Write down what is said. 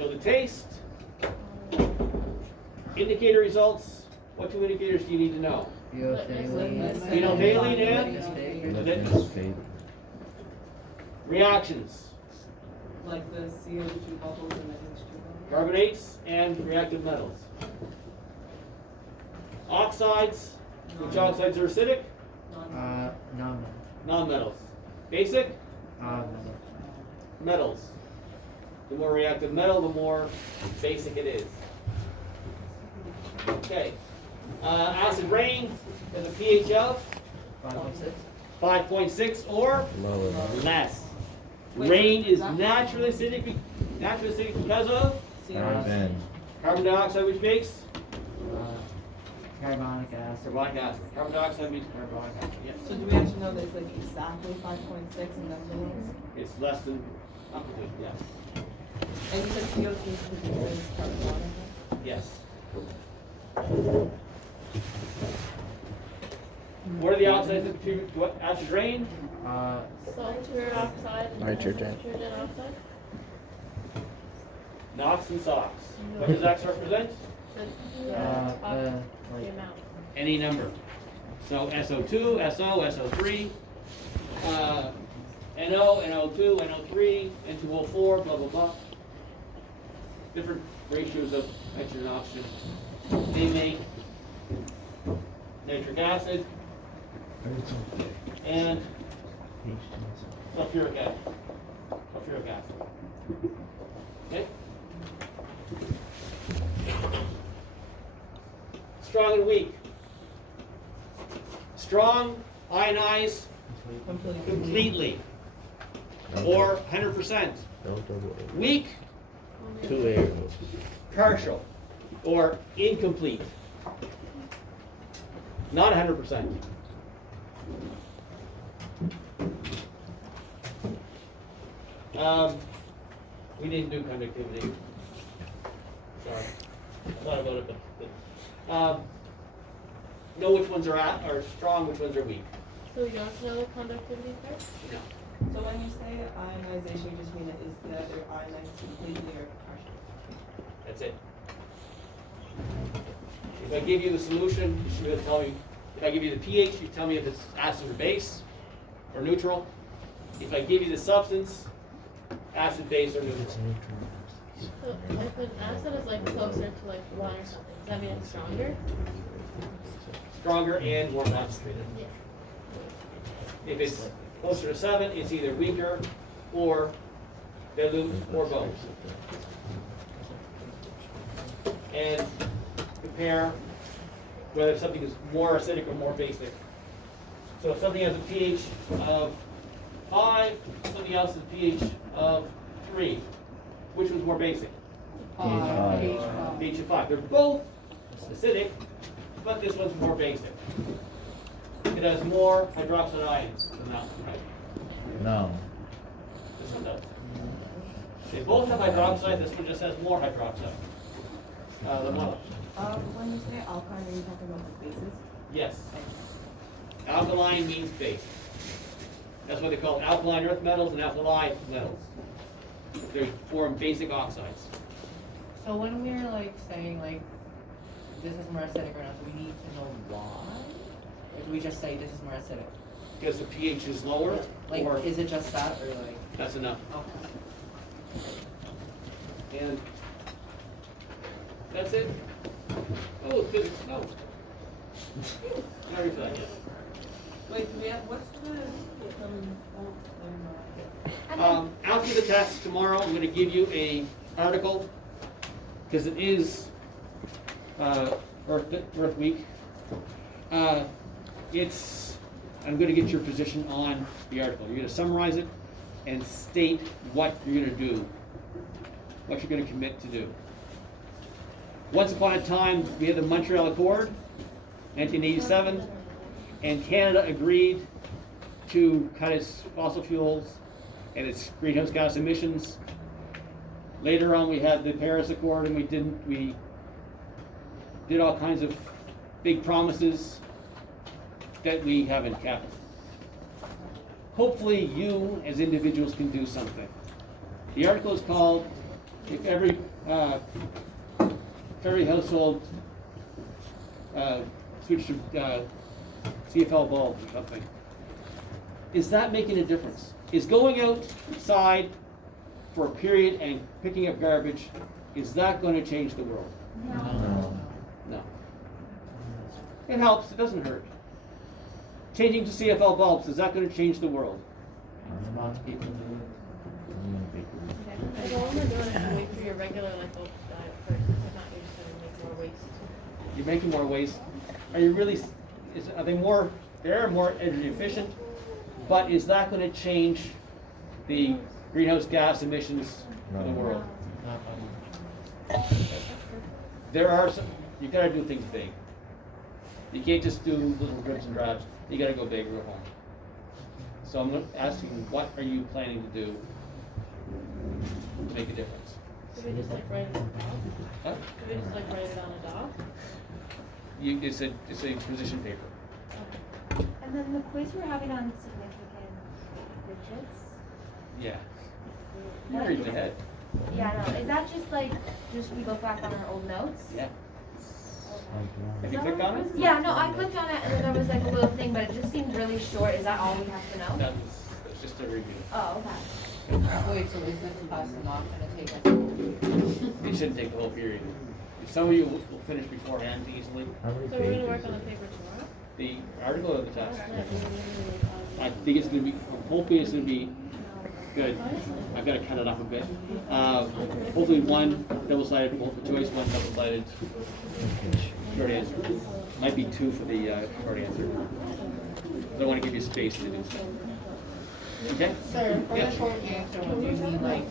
know the taste. Indicator results. What two indicators do you need to know? Phenolphthalein and reactions. Like the CO2 bubbles and the H2 bubbles. Carbonates and reactive metals. Oxides. Which oxides are acidic? Non-metals. Basic? Metals. The more reactive metal, the more basic it is. Okay. Acid rain has a pH of 5.6 or less. Rain is naturally acidic because of carbon dioxide, which makes Carbonic acid. carbonic acid. Carbon dioxide means carbonic acid. Yes. So do we have to know that it's like exactly 5.6 and then the ones? It's less than amplitude. Yes. And you said CO2 produces carbon dioxide? Yes. What are the oxides that contribute to what? Acid rain? Sulfur oxide. And Nitrogen. Nitrogen oxide. NOx and SOx. What does X represent? The amount. Any number. So SO2, SO, SO3, NO, NO2, NO3, N2O4, blah, blah, blah. Different ratios of nitrogen and oxygen. They make nitric acid and sulfuric acid. Sulfuric acid. Okay? Strong and weak. Strong, ionize completely, or 100%. Weak, partial, or incomplete. Not 100%. We didn't do conductivity. Sorry. I thought about it, but know which ones are strong, which ones are weak. So you don't know the conductivity part? No. So when you say ionization, you just mean it is either ionized completely or partially? That's it. If I give you the solution, you should be able to tell me. If I give you the pH, you tell me if it's acid or base or neutral. If I give you the substance, acid, base, or neutral. So if an acid is like closer to like 1 or something, does that mean it's stronger? Stronger and more concentrated. Yeah. If it's closer to 7, it's either weaker or dilute or both. And compare whether something is more acidic or more basic. So if something has a pH of 5, something else has a pH of 3, which one's more basic? pH of 5. They're both acidic, but this one's more basic. It has more hydroxide ions than that one, right? No. This one does. They both have hydroxide, this one just has more hydroxide. The mother. When you say alkaline, are you talking about the bases? Yes. Alkaline means base. That's what they call alkaline earth metals and alkali metals. They form basic oxides. So when we're like saying like this is more acidic or not, do we need to know why? Or do we just say this is more acidic? Because the pH is lower, Like or is it just that or like that's enough. okay. And that's it. Oh, physics, no. Not ready for that yet. Wait, do we have, what's the, After the test tomorrow, I'm going to give you a article, because it is Earth Week. I'm going to get your position on the article. You're going to summarize it and state what you're going to do, what you're going to commit to do. Once upon a time, we had the Montreal Accord, 1987, and Canada agreed to cut its fossil fuels and its greenhouse gas emissions. Later on, we had the Paris Accord, and we did all kinds of big promises that we haven't kept. Hopefully, you as individuals can do something. The article is called if every household switched to CFL bulbs or something, is that making a difference? Is going outside for a period and picking up garbage, is that going to change the world? No. It helps, it doesn't hurt. Changing to CFL bulbs, is that going to change the world? Lots of people do it. Like, all we're doing is wait for your regular like old diet first. It's not you're just gonna make more waste. You're making more waste. Are you really, are they more, they're more energy efficient, but is that going to change the greenhouse gas emissions for the world? Not by much. There are some, you gotta do things big. You can't just do little dribs and drabs, you gotta go big or go home. So I'm asking, what are you planning to do to make a difference? Could we just like write it on a dog? Huh? Could we just like write it on a dog? It's a position paper. And then the quiz we're having on significant digits. Yeah. You're reading ahead. Yeah, no, is that just like, just we look back on our old notes? Yeah. Okay. Have you clicked on it? Yeah, no, I clicked on it and then there was like a little thing, but it just seemed really short. Is that all we have to know? It's just a review. Oh, okay. Wait, so is this class not gonna take us? It shouldn't take the whole period. Some of you will finish beforehand easily. So we're gonna work on the paper tomorrow? The article or the test? Yeah, we're gonna I think it's gonna be, I'm hoping it's gonna be good. I've gotta cut it up a bit. Hopefully one double-sided multiple choice, one double-sided short answer. Might be two for the short answer. I wanna give you space to do so. Okay? Sir, for Yeah. the short answer, what do you mean, like,